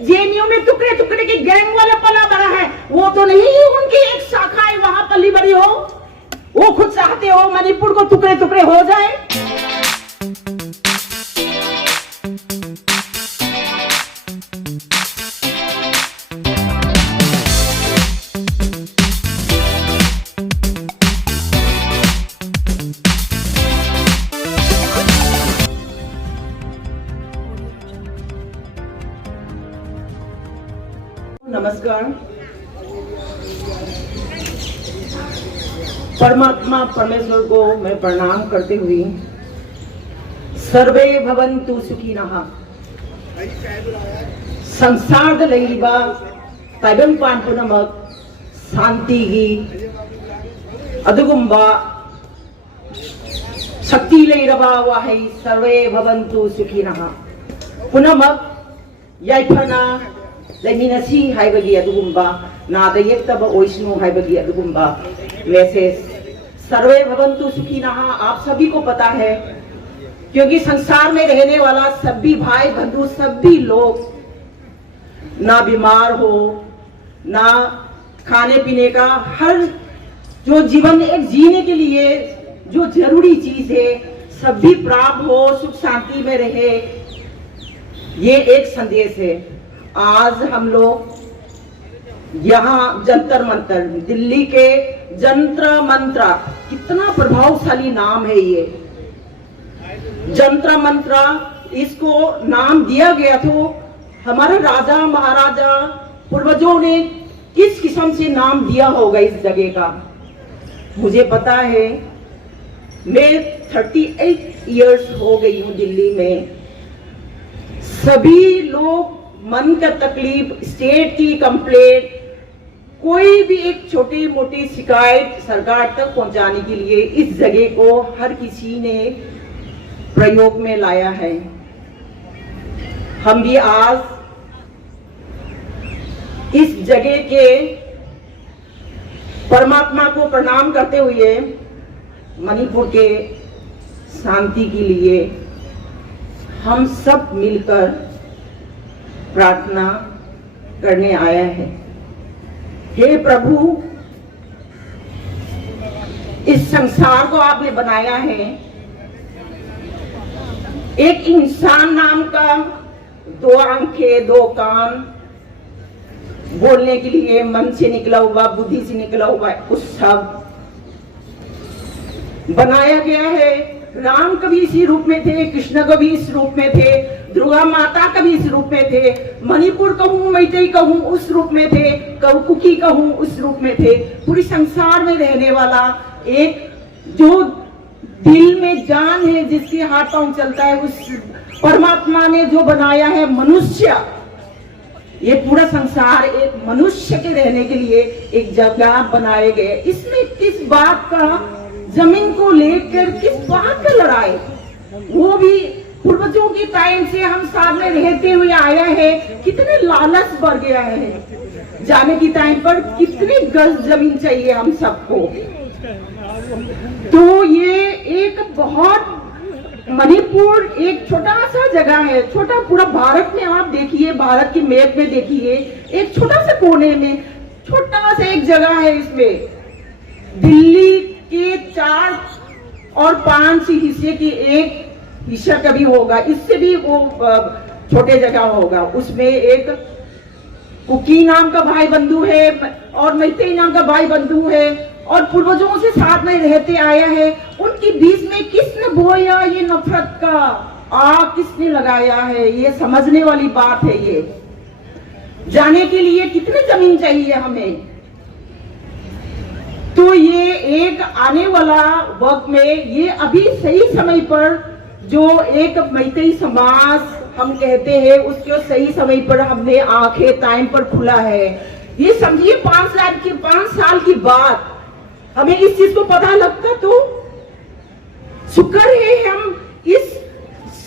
JNU में टुकड़े टुकड़े की गैंग वाला पला बड़ा है, वो तो नहीं उनकी एक शाखा है वहां पली बड़ी हो। वो खुद चाहते हो मणिपुर को टुकड़े टुकड़े हो जाए। नमस्कार। परमात्मा परमेश्वर को मैं प्रणाम करते हुए सर्वे भवन्तु सुखिनः संसार लैबा ताइबंपान पुनमक शांति की अदुगुम्बा शक्ति लेरबा वाहै सर्वे भवन्तु सुखिनः पुनमक याइफना लेमिनसी हाइबगी अदुगुम्बा नादा येक्तबा ओइस्नु हाइबगी अदुगुम्बा मैसेज सर्वे भवन्तु सुखिनः आप सभी को पता है, क्योंकि संसार में रहने वाला सभी भाई बंधु सभी लोग ना बीमार हो ना खाने पीने का हर जो जीवन एक जीने के लिए जो जरूरी चीज है सभी प्राप्त हो, सुख शांति में रहे, ये एक संदेश है। आज हम लोग यहाँ जंतर मंतर, दिल्ली के जंतर मंत्र, कितना प्रभावशाली नाम है ये जंतर मंत्र। इसको नाम दिया गया तो हमारे राजा महाराजा पूर्वजों ने किस किस्म से नाम दिया होगा इस जगह का, मुझे पता है। मैं 38 इयर्स हो गई हूँ दिल्ली में। सभी लोग मन का तकलीफ, स्टेट की कंप्लेंट, कोई भी एक छोटी मोटी शिकायत सरकार तक पहुंचाने के लिए इस जगह को हर किसी ने प्रयोग में लाया है। हम भी आज इस जगह के परमात्मा को प्रणाम करते हुए मणिपुर के शांति के लिए हम सब मिलकर प्रार्थना करने आया है। हे प्रभु, इस संसार को आपने बनाया है, एक इंसान नाम का 2 आंखें 2 कान, बोलने के लिए मन से निकला हुआ, बुद्धि से निकला हुआ उस सब बनाया गया है। राम कभी इसी रूप में थे, कृष्ण कभी इस रूप में थे, दुर्गा माता कभी इस रूप में थे, मणिपुर कहूँ, मैतेई कहूँ उस रूप में थे, कुकी कहूँ उस रूप में थे। पूरी संसार में रहने वाला एक जो दिल में जान है, जिसके हाथ पांव चलता है, उस परमात्मा ने जो बनाया है मनुष्य, ये पूरा संसार एक मनुष्य के रहने के लिए एक जगह बनाए गए। इसमें किस बात का, जमीन को लेकर किस बात का लड़ाई, वो भी पूर्वजों की टाइम से हम साथ में रहते हुए आया है। कितने लालच बढ़ गया है, जाने की टाइम पर कितनी गज जमीन चाहिए हम सबको। तो ये एक बहुत, मणिपुर एक छोटा सा जगह है, छोटा, पूरा भारत में आप देखिए, भारत की मैप में देखिए, एक छोटा सा कोने में छोटा सा एक जगह है। इसमें दिल्ली के 4 और 5 हिस्से की एक हिस्सा कभी होगा, इससे भी वो छोटे जगह होगा। उसमें एक कुकी नाम का भाई बंधु है और मैतेई नाम का भाई बंधु है, और पूर्वजों से साथ में रहते आया है। उनके बीच में किसने बोया ये नफरत का आग, किसने लगाया है, ये समझने वाली बात है। ये जाने के लिए कितनी जमीन चाहिए हमें। तो ये एक आने वाला वक्त में, ये अभी सही समय पर जो एक मैतेई समाज हम कहते हैं, उसके सही समय पर हमने आंखें टाइम पर खुला है। ये समझिए 5 साल की बात हमें इस चीज को पता लगता तो शुक्र है हम इस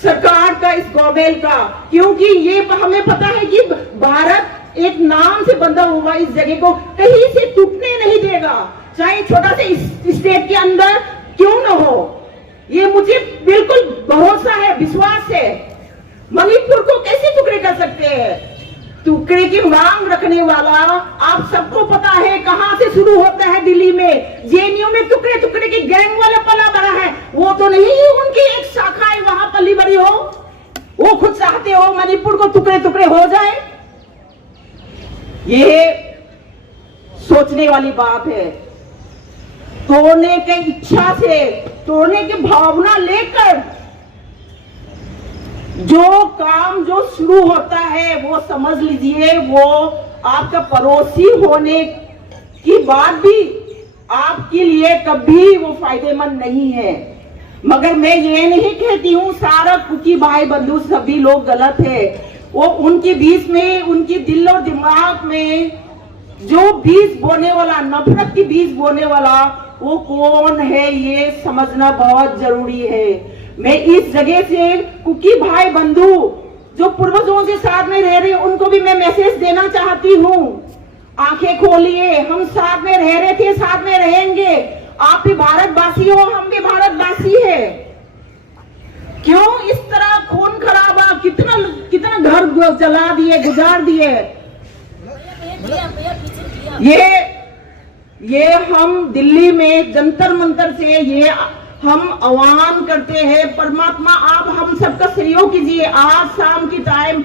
सरकार का, इस गवर्नमेंट का, क्योंकि ये हमें पता है कि भारत एक नाम से बंधा हुआ इस जगह को कहीं से टूटने नहीं देगा, चाहे छोटा सा स्टेट के अंदर क्यों न हो। ये मुझे बिल्कुल भरोसा है, विश्वास है। मणिपुर को कैसे टुकड़े कर सकते हैं? टुकड़े की मांग रखने वाला, आप सबको पता है कहां से शुरू होता है। दिल्ली में जेएनयू में टुकड़े टुकड़े की गैंग वाला पला बड़ा है। वो तो नहीं उनकी एक शाखा है वहां पली बड़ी हो। वो खुद चाहते हो मणिपुर को टुकड़े टुकड़े हो जाए। ये सोचने वाली बात है। तोड़ने की इच्छा से, तोड़ने की भावना लेकर जो काम जो शुरू होता है वो समझ लीजिए वो आपका पड़ोसी होने की बात भी आपके लिए कभी वो फायदेमंद नहीं है। मगर मैं ये नहीं कहती हूँ सारा कुकी भाई बंधु सभी लोग गलत है। वो उनके बीच में, उनके दिल और दिमाग में जो बीज बोने वाला, नफरत की बीज बोने वाला, वो कौन है ये समझना बहुत जरूरी है। मैं इस जगह से कुकी भाई बंधु जो पूर्वजों से साथ में रह रहे हैं उनको भी मैं मैसेज देना चाहती हूँ। आंखें खोलिए, हम साथ में रह रहे थे, साथ में रहेंगे। आप भी भारतवासी हो, हम भी भारतवासी है। क्यों इस तरह खून खराबा, कितना कितना घर जला दिए, गुजार दिए। ये हम दिल्ली में जंतर मंतर से ये हम आह्वान करते हैं, परमात्मा आप हम सबका सहयोग कीजिए। आज शाम की टाइम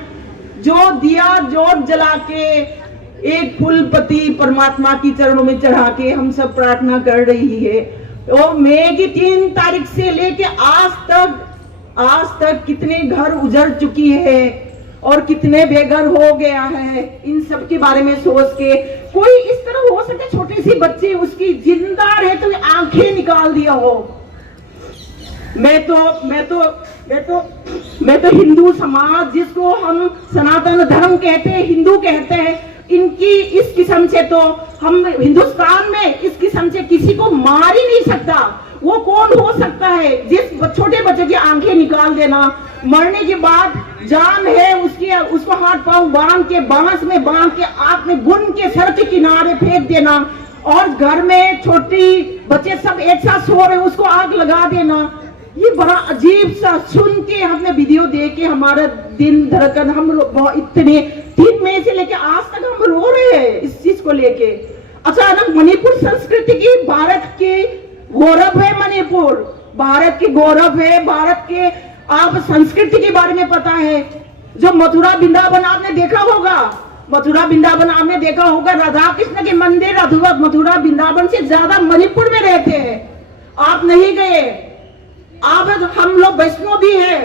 जो दिया जोत जला के एक फूल पत्ती परमात्मा की चरणों में चढ़ा के हम सब प्रार्थना कर रही है। तो मई की 3 तारीख से लेके आज तक कितने घर उजड़ चुकी है और कितने बेघर हो गया है। इन सब के बारे में सोच के कोई इस तरह हो सकता है छोटी सी बच्ची उसकी जिंदा रहे तो आंखें निकाल दिया हो। मैं तो हिंदू समाज जिसको हम सनातन धर्म कहते हैं, हिंदू कहते हैं, इनकी इस किस्म से तो हम हिंदुस्तान में इस किस्म से किसी को मार ही नहीं सकता। वो कौन हो सकता है जिस छोटे बच्चे की आंखें निकाल देना, मरने के बाद जान है उसको हाथ पांव बांध के बांस में बांध के आग में बुन के सड़क के किनारे फेंक देना और घर में छोटी बच्चे सब एक साथ सो रहे उसको आग लगा देना। ये बड़ा अजीब सा सुन के हमने वीडियो देख के हमारा दिन धड़कन, हम लोग इतने 3 मई से लेके आज तक हम रो रहे हैं इस चीज को लेके। अचानक मणिपुर संस्कृति की, भारत की गौरव है, मणिपुर भारत की गौरव है, भारत के आप संस्कृति के बारे में पता है। जो मथुरा वृंदावन आपने देखा होगा, मथुरा वृंदावन आपने देखा होगा, राधा कृष्ण के मंदिर मथुरा वृंदावन से ज्यादा मणिपुर में रहते हैं। आप नहीं गए। आप हम लोग वैष्णव भी है,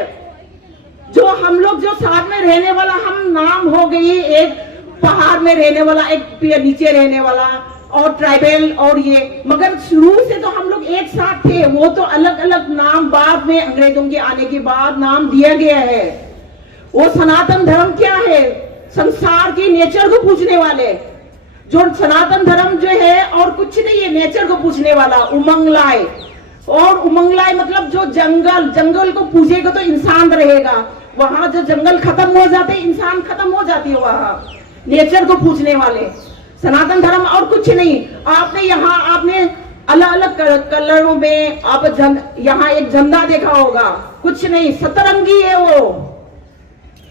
जो हम लोग जो साथ में रहने वाला, हम नाम हो गई एक पहाड़ में रहने वाला, एक नीचे रहने वाला और ट्राइबल और ये, मगर शुरू से तो हम लोग एक साथ थे। वो तो अलग अलग नाम बाद में अंग्रेजों के आने के बाद नाम दिया गया है। वो सनातन धर्म क्या है? संसार की नेचर को पूछने वाले, जो सनातन धर्म जो है और कुछ नहीं है, नेचर को पूछने वाला। उमंग लाए, और उमंग लाए मतलब जो जंगल को पूजेगा तो इंसान रहेगा। वहां जो जंगल खत्म हो जाते इंसान खत्म हो जाती है। वहां नेचर को पूछने वाले सनातन धर्म और कुछ नहीं। आपने अलग अलग कलरों में आप यहाँ एक झंडा देखा होगा, कुछ नहीं, सतरंगी है वो।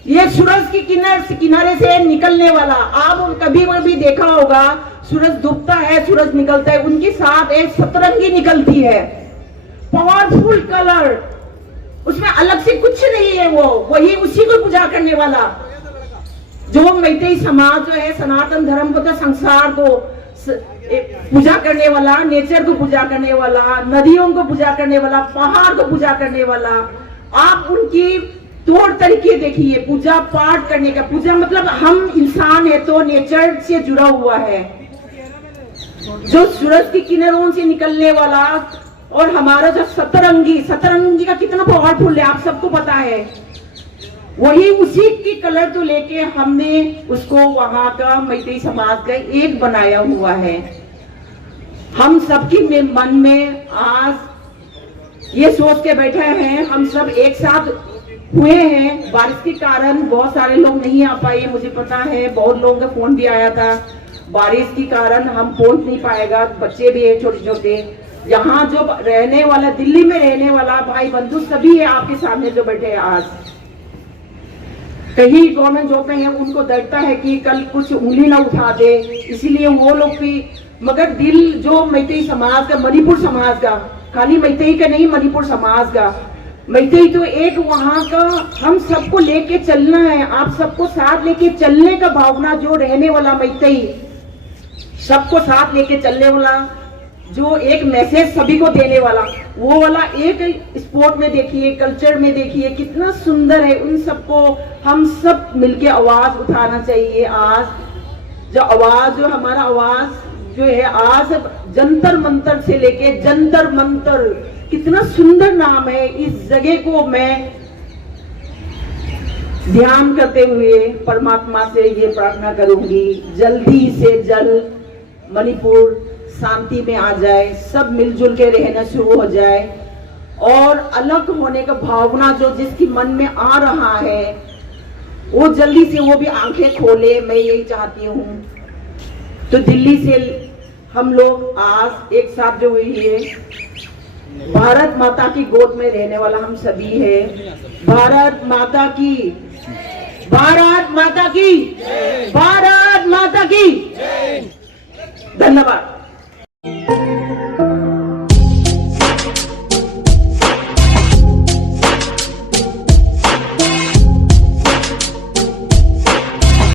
ये सूरज की किनारे से निकलने वाला, आप कभी भी देखा होगा, सूरज डूबता है, सूरज निकलता है, उनके साथ एक सतरंगी निकलती है, पावरफुल कलर, उसमें अलग से कुछ नहीं है। वो वही उसी को पूजा करने वाला। जो मैतेई समाज जो है सनातन धर्म को तो संसार को पूजा करने वाला, नेचर को पूजा करने वाला, नदियों को पूजा करने वाला, पहाड़ को पूजा करने वाला। आप उनकी तौर तरीके देखिए पूजा पाठ करने का। पूजा मतलब हम इंसान है तो नेचर से जुड़ा हुआ है। जो सूरज की किरणों से निकलने वाला और हमारा जो सतरंगी का कितना पावरफुल है आप सबको पता है। वही उसी की कलर तो लेके हमने उसको वहां का मैतेई समाज का एक बनाया हुआ है। हम सबकी मन में आज ये सोच के बैठे हैं, हम सब एक साथ हुए हैं। बारिश के कारण बहुत सारे लोग नहीं आ पाए, मुझे पता है। बहुत लोगों का फोन भी आया था, बारिश के कारण हम पहुंच नहीं पाएगा, बच्चे भी है छोटे छोटे। यहाँ जो रहने वाला, दिल्ली में रहने वाला भाई बंधु सभी है आपके सामने जो बैठे हैं आज। कहीं गवर्नमेंट जॉब में है, उनको डरता है कि कल कुछ उंगली ना उठा दे, इसीलिए वो लोग भी। मगर दिल जो मैतेई समाज का, मणिपुर समाज का, खाली मैतेई का नहीं, मणिपुर समाज का, मैतेई तो एक वहाँ का, हम सबको लेके चलना है, आप सबको साथ लेके चलने का भावना जो रहने वाला मैतेई, सबको साथ लेके चलने वाला, जो एक मैसेज सभी को देने वाला, वो वाला एक स्पोर्ट में देखिए, कल्चर में देखिए कितना सुंदर है। उन सबको हम सब मिलके आवाज उठाना चाहिए। आज जो आवाज, जो हमारा आवाज जो है, आज जंतर मंतर से लेके जंतर मंतर, कितना सुंदर नाम है। इस जगह को मैं ध्यान करते हुए परमात्मा से ये प्रार्थना करूंगी, जल्दी से जल्द मणिपुर शांति में आ जाए, सब मिलजुल के रहना शुरू हो जाए, और अलग होने का भावना जो जिसकी मन में आ रहा है वो जल्दी से वो भी आंखें खोले, मैं यही चाहती हूँ। तो दिल्ली से हम लोग आज एक साथ जो हुई है, भारत माता की गोद में रहने वाला हम सभी है। भारत माता की, भारत माता की, भारत माता की। धन्यवाद।